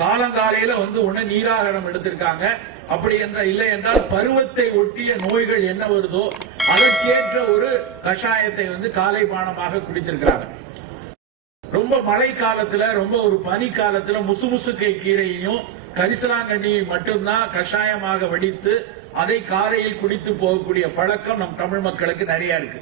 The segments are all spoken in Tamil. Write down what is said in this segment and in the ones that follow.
காலங்காலையில வந்து உடனே நீராகாரம் எடுத்திருக்காங்க. அப்படி என்ற இல்லை என்றால் பருவத்தை ஒட்டிய நோய்கள் என்ன வருதோ அதற்கேற்ற ஒரு கஷாயத்தை வந்து காலை பானமாக குடித்திருக்கிறாங்க. ரொம்ப மழை காலத்துல ரொம்ப ஒரு பனி காலத்துல முசுமுசுக்கை கீரையையும் கரிசலாங்கண்ணியை மட்டும்தான் கஷாயமாக வடித்து அதை காலையில் குடித்து போகக்கூடிய பழக்கம் நம் தமிழ் மக்களுக்கு நிறைய இருக்கு.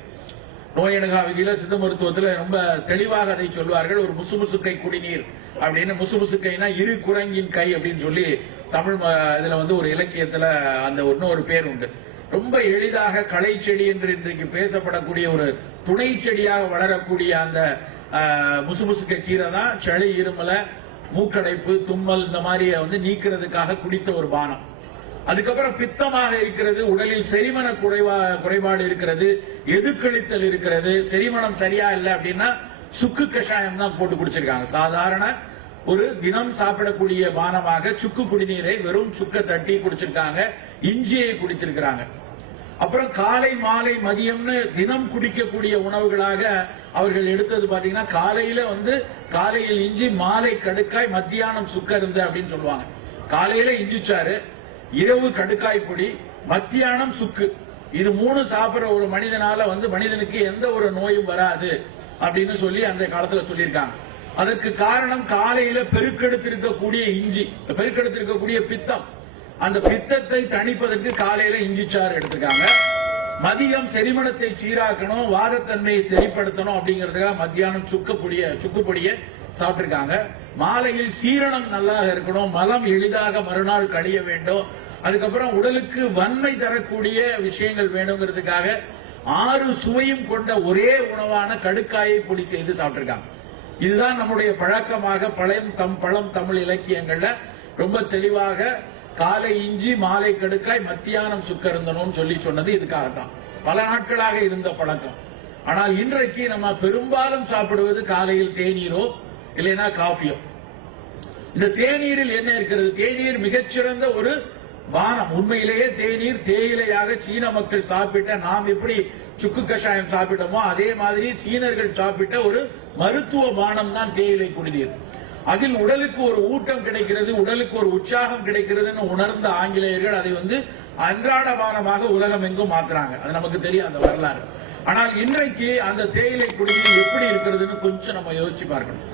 நோய் விதியில சித்த மருத்துவத்துல ரொம்ப தெளிவாக அதை சொல்வார்கள். ஒரு முசுமுசுக்கை குடிநீர். அப்படின்னு முசுமுசுக்கைனா இரு குரங்கின் கை அப்படின்னு சொல்லி தமிழ் இதுல வந்து ஒரு இலக்கியத்துல அந்த இன்னொரு பேர் உண்டு. ரொம்ப எளிதாக களை செடி என்று இன்றைக்கு பேசப்படக்கூடிய ஒரு துணை செடியாக வளரக்கூடிய அந்த முசுமுசுக்க கீரை தான் சளி இருமலை மூக்கடைப்பு தும்மல் இந்த மாதிரி வந்து நீக்கிறதுக்காக குடித்த ஒரு பானம். அதுக்கப்புறம் பித்தமாக இருக்கிறது உடலில் செரிமன குறைவா குறைபாடு இருக்கிறது எதுக்கழித்தல் இருக்கிறது செரிமனம் சரியா இல்லை அப்படின்னா சுக்கு கஷாயம் தான் போட்டு குடிச்சிருக்காங்க. சாதாரண ஒரு தினம் சாப்பிடக்கூடிய பானமாக சுக்கு குடிநீரை வெறும் சுக்க தட்டி குடிச்சிருக்காங்க இஞ்சியை குடித்திருக்கிறாங்க. அப்புறம் காலை மாலை மதியம்னு தினம் குடிக்கக்கூடிய உணவுகளாக அவர்கள் எடுத்தது பாத்தீங்கன்னா காலையில வந்து காலையில் இஞ்சி மாலை கடுக்காய் மத்தியானம் சுக்க இருந்து அப்படின்னு சொல்லுவாங்க. காலையில இஞ்சிச்சாறு இரவு கடுக்காய் பொடி மத்தியானம் சுக்கு. இது மூணு சாப்பிடுற ஒரு மனிதனால வந்து மனிதனுக்கு எந்த ஒரு நோயும் வராது அப்படின்னு சொல்லி அந்த காலத்துல சொல்லியிருக்காங்க. அதற்கு காரணம் காலையில பெருக்கெடுத்திருக்கக்கூடிய இஞ்சி. பெருக்கெடுத்திருக்கக்கூடிய பித்தம். அந்த பித்தத்தை தணிப்பதற்கு காலையில இஞ்சி சாறு எடுத்துக்காங்க மதியம் செரிமணத்தை சீராக்கணும் வாதத்தன்மையை சரிப்படுத்தணும் அப்படிங்கிறதுக்காக மத்தியானம் சுக்கு சுக்குப்பொடிய சுக்கு சாப்பிட்டிருக்காங்க. மாலையில் சீரணம் நல்லா இருக்கணும் மலம் எளிதாக மறுநாள் கழிய வேண்டும். அதுக்கப்புறம் உடலுக்கு வன்மை தரக்கூடிய விஷயங்கள் வேணுங்கிறதுக்காக ஆறு சுவையும் கொண்ட ஒரே உணவான கடுக்காயை பொடி செய்து சாப்பிட்டிருக்காங்க. இதுதான் நம்முடைய பழக்கமாக பழையம் தம் பழம் தமிழ் இலக்கியங்கள்ல ரொம்ப தெளிவாக காலை இஞ்சி மாலை கடுக்காய் மத்தியானம் சுக்கருந்தனும் சொல்லி சொன்னது இதுக்காகத்தான். பல நாட்களாக இருந்த பழக்கம். ஆனால் இன்றைக்கு நம்ம பெரும்பாலும் சாப்பிடுவது காலையில் தேநீரோ இல்லைன்னா காஃபியோ. இந்த தேநீரில் என்ன இருக்கிறது? தேநீர் மிகச்சிறந்த ஒரு பானம் உண்மையிலேயே தேநீர் தேயிலையாக சீன மக்கள் சாப்பிட்ட நாம் எப்படி சுக்கு கஷாயம் சாப்பிட்டோமோ அதே மாதிரி சீனர்கள் சாப்பிட்ட ஒரு மருத்துவ பானம் தான் தேயிலை குடிநீர். அதில் உடலுக்கு ஒரு ஊட்டம் கிடைக்கிறது உடலுக்கு ஒரு உற்சாகம் கிடைக்கிறதுன்னு உணர்ந்த ஆங்கிலேயர்கள் அதை வந்து அன்றாட பானமாக உலகம் எங்கும் மாத்துறாங்க. அது நமக்கு தெரியும் அந்த வரலாறு. ஆனால் இன்றைக்கு அந்த தேயிலை குடிநீர் எப்படி இருக்கிறதுன்னு கொஞ்சம் நம்ம யோசிச்சு பார்க்கணும்.